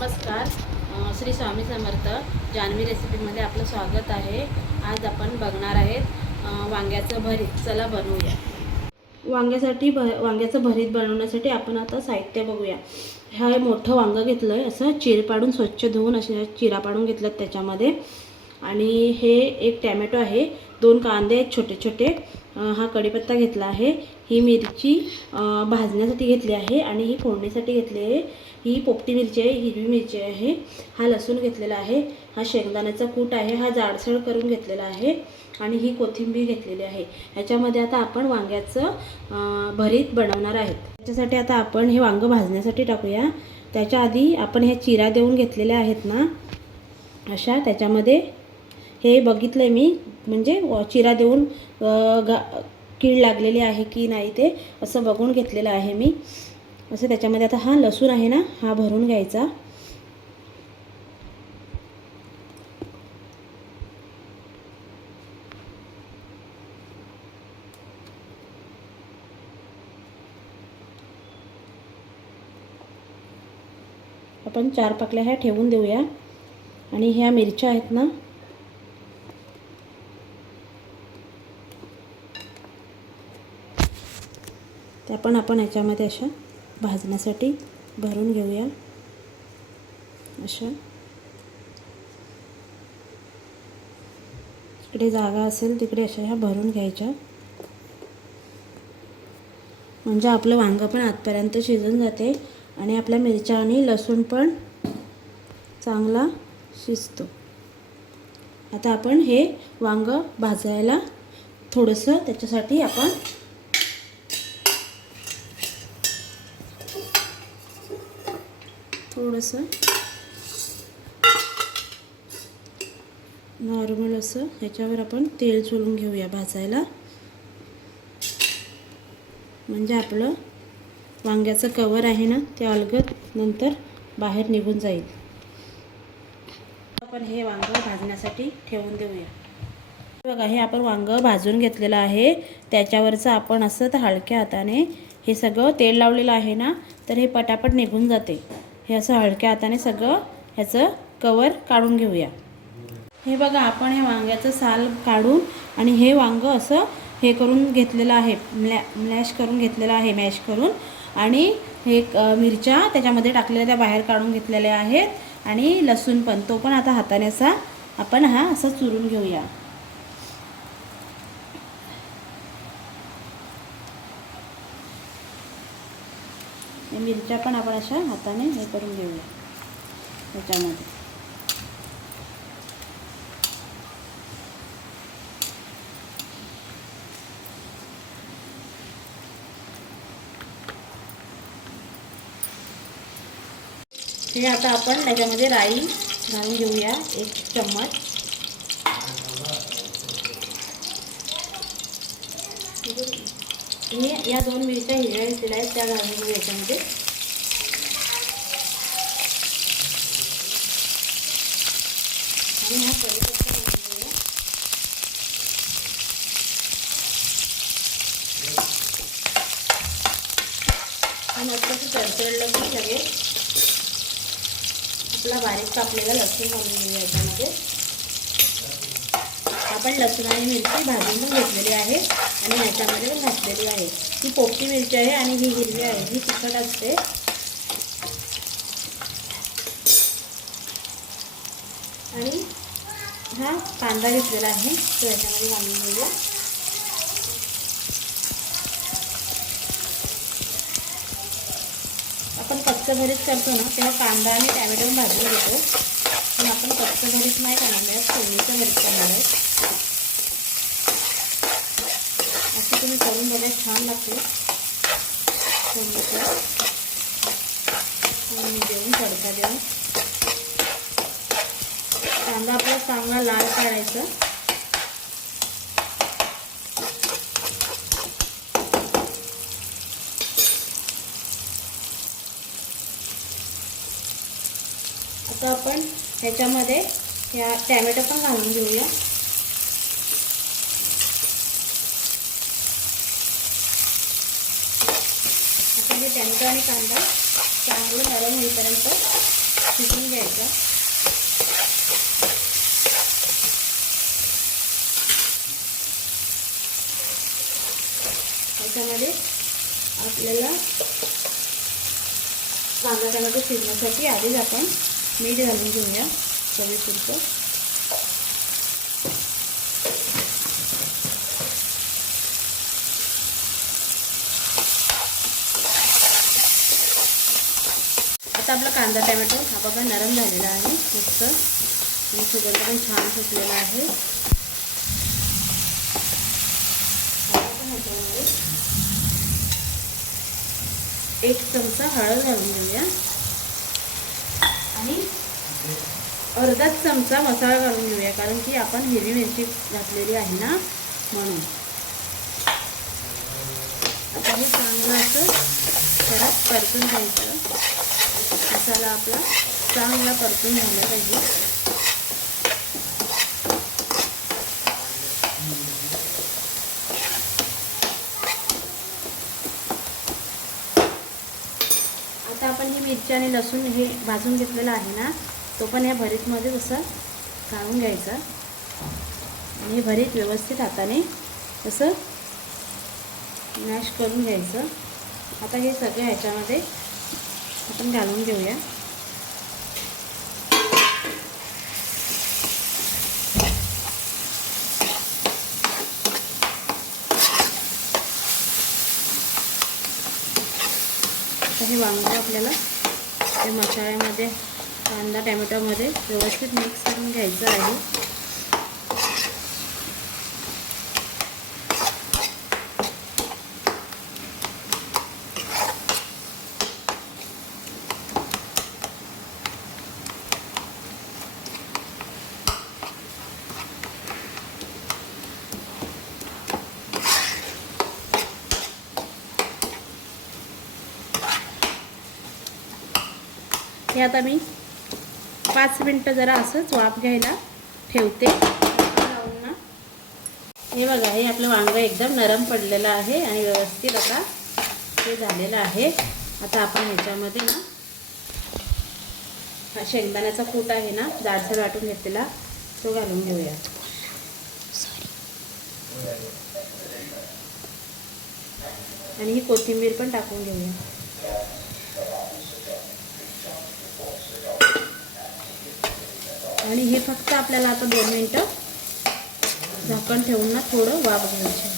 नमस्कार. श्री स्वामी समर्थ जान्हवी रेसिपीमध्ये आपलं स्वागत आहे. आज आपण बघणार आहेत वांग्याचं भरीत. चला बनवूया. वांग्यासाठी भ वांग्याचं भरीत बनवण्यासाठी आपण आता साहित्य बघूया. हा मोठं वांगं घेतलं आहे असं चिर पाडून स्वच्छ धुवून असे चिरा पाडून घेतलं त्याच्यामध्ये. आणि हे एक टॅमॅटो आहे दोन कांदे आहेत छोटे छोटे. हा कढीपत्ता घेतला आहे. ही मिरची भाजण्यासाठी घेतली आहे आणि ही फोडणीसाठी घेतली आहे. ही पोपटी मिरची आहे हिरवी मिरची आहे. हा लसूण घेतलेला आहे. हा शेंगदाण्याचा कूट आहे. हा जाडसळ करून घेतलेला आहे आणि ही कोथिंबीर घेतलेली आहे. ह्याच्यामध्ये आता आपण वांग्याचं भरीत बनवणार आहेत. त्याच्यासाठी आता आपण हे वांगं भाजण्यासाठी टाकूया. त्याच्या आधी आपण ह्या चिरा देऊन घेतलेल्या आहेत ना अशा. त्याच्यामध्ये हे बघितलं आहे मी म्हणजे चिरा देऊन गा कीड लागलेली आहे की नाही ते असं बघून घेतलेलं आहे मी. असं त्याच्यामध्ये आता हा लसूण आहे ना हा भरून घ्यायचा. आपण चार पाकल्या ह्या ठेवून देऊया. आणि ह्या मिरच्या आहेत ना त्या पण आपण याच्यामध्ये अशा भाजण्यासाठी भरून घेऊया. अशा. तिकडे जागा असेल तिकडे अशा ह्या भरून घ्यायच्या. म्हणजे आपलं वांगं पण आतपर्यंत शिजून जाते आणि आपल्या मिरच्या आणि लसूण पण चांगला शिजतो. आता आपण हे वांगं भाजायला थोडंसं त्याच्यासाठी आपण थोडंसं. नॉर्मल असं. ह्याच्यावर आपण तेल चोलून घेऊया भाजायला. म्हणजे आपलं वांग्याचं कवर आहे ना ते अलगद नंतर बाहेर निघून जाईल. आपण हे वांगं भाजण्यासाठी ठेवून देऊया. बघा हे आपण वांगं भाजून घेतलेलं आहे. त्याच्यावरचं आपण असं तर हलक्या हाताने हे सगळं तेल लावलेलं आहे ना तर हे पटापट निघून जाते. हे असं हलक्या हाताने सगळं ह्याचं कवर काढून घेऊया. हे बघा आपण हे वांग्याचं साल काढून आणि हे वांगं असं हे करून घेतलेलं आहे मॅ मॅश करून घेतलेलं आहे मॅश करून. आणि हे मिरच्या त्याच्यामध्ये टाकलेल्या त्या बाहेर काढून घेतलेल्या आहेत. आणि लसूण पण तो पण आता हाताने असा आपण हा असा चुरून घेऊया. या मिरच्या पण आपण अशा हाताने हे करून घेऊया. त्याच्यामध्ये हे आता आपण त्याच्यामध्ये राई घालून घेऊया एक चम्मच. मी या दोन मिरच्या हिरव्या घेतलेल्या आहेत त्या घालून याच्यामध्ये आणि हा कढीपत्ता घालून असं चरचरलं की सगळे आपला बारीक कापलेला लसूण घालून घेऊया याच्यामध्ये. आपण लसूण आणि मिरची भाजून पण घेतलेली आहे आणि ह्याच्यामध्ये पण घातलेली आहे. ही पोपटी मिरची आहे आणि ही हिरवी आहे. ही तिखट असते. आणि हा कांदा घेतलेला आहे. तो याच्यामध्ये घालून घेऊया आपण कच्चं भरीत करतो ना तेव्हा कांदा आणि टॅमॅटो भाजून घेतो. पण आपण कच्चं भरीत नाही करणार आहे सोनीचं भरीत करणार आहे असं तुम्ही करून बघा छान लागते. फोडणीचं देऊन तडका देऊन. कांदा आपला चांगला लाल काढायचा. आता आपण ह्याच्यामध्ये या टॅमॅटो पण घालून घेऊया. आता हे टॅमॅटो आणि कांदा चांगलं नरम होईपर्यंत शिजून घ्यायचा. त्याच्यामध्ये आपल्याला कांदा टमाटर शिजण्यासाठी आधीच आपण मीठ घालून घेऊया. चवीपुरतं आता आपला कांदा टमॅटो हा बघा नरम झालेला आहे मस्त. आणि सुगंध पण छान सुटलेला आहे. एक चमचा हळद घालून घेऊया. आणि अर्धाच चमचा मसाला घालून घेऊया कारण की आपण हिरवी मिरची घातलेली आहे ना म्हणून. आता हे चांगलं असं परत परतून घ्यायचं. मसाला आपला चांगला परतून झाला पाहिजे. आता आपण ही मिरची आणि लसूण हे भाजून घेतलेलं आहे ना तो पण या भरीतमध्ये तसं काढून घ्यायचा. आणि हे भरीत व्यवस्थित हाताने तसं मॅश करून घ्यायचं. आता हे सगळं ह्याच्यामध्ये आपण घालून घेऊया. हे वांगं आपल्याला ते मसाल्यामध्ये कांदा टॅमॅटोमध्ये व्यवस्थित मिक्स करून घ्यायचं आहे. हे आता मी पाच मिनटं जरा असंच वाफ घ्यायला ठेवते. लावून ना हे बघा हे आपलं वांगं एकदम नरम पडलेलं आहे आणि व्यवस्थित आता हे झालेलं आहे. आता आपण ह्याच्यामध्ये ना हा शेंगदाण्याचा कूट आहे ना जाडसर वाटून घेतलेला तो घालून घेऊया. आणि ही कोथिंबीर पण टाकून घेऊया. आणि हे फक्त आपल्याला आता दोन मिनटं झाकण ठेवून ना थोडं वाफ घ्यायचं.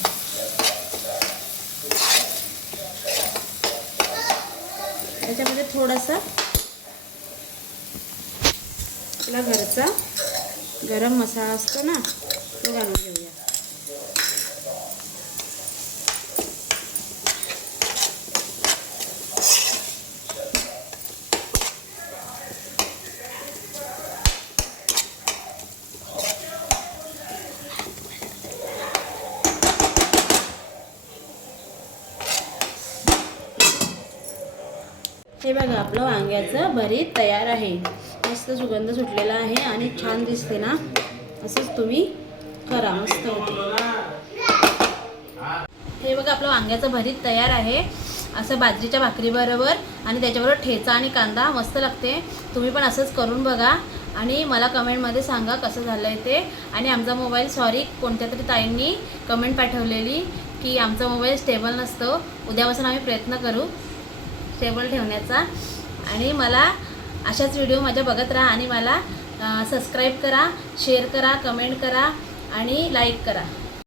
त्याच्यामध्ये थोडासा आपला घरचा गरम मसाला असतो ना तो घालून घेऊया हे बघा आपलं वांग्याचं भरीत तयार आहे. मस्त सुगंध सुटलेला आहे आणि छान दिसते ना? असंच तुम्ही करा मस्त हे बघा आपलं वांग्याचं भरीत तयार आहे. असं बाजरीच्या भाकरीबरोबर आणि त्याच्याबरोबर ठेचा आणि कांदा मस्त लागते. तुम्ही पण असंच करून बघा आणि मला कमेंटमध्ये सांगा कसं झालं आहे ते. आणि आमचा मोबाईल सॉरी कोणत्या तरी ताईंनी कमेंट पाठवलेली की आमचा मोबाईल स्टेबल नसतो. उद्यापासून आम्ही प्रयत्न करू स्टेबल ठेवण्याचा. आणि मला अशाच व्हिडिओ माझ्या बघत राहा आणि मला सबस्क्राईब करा शेअर करा कमेंट करा आणि लाईक करा.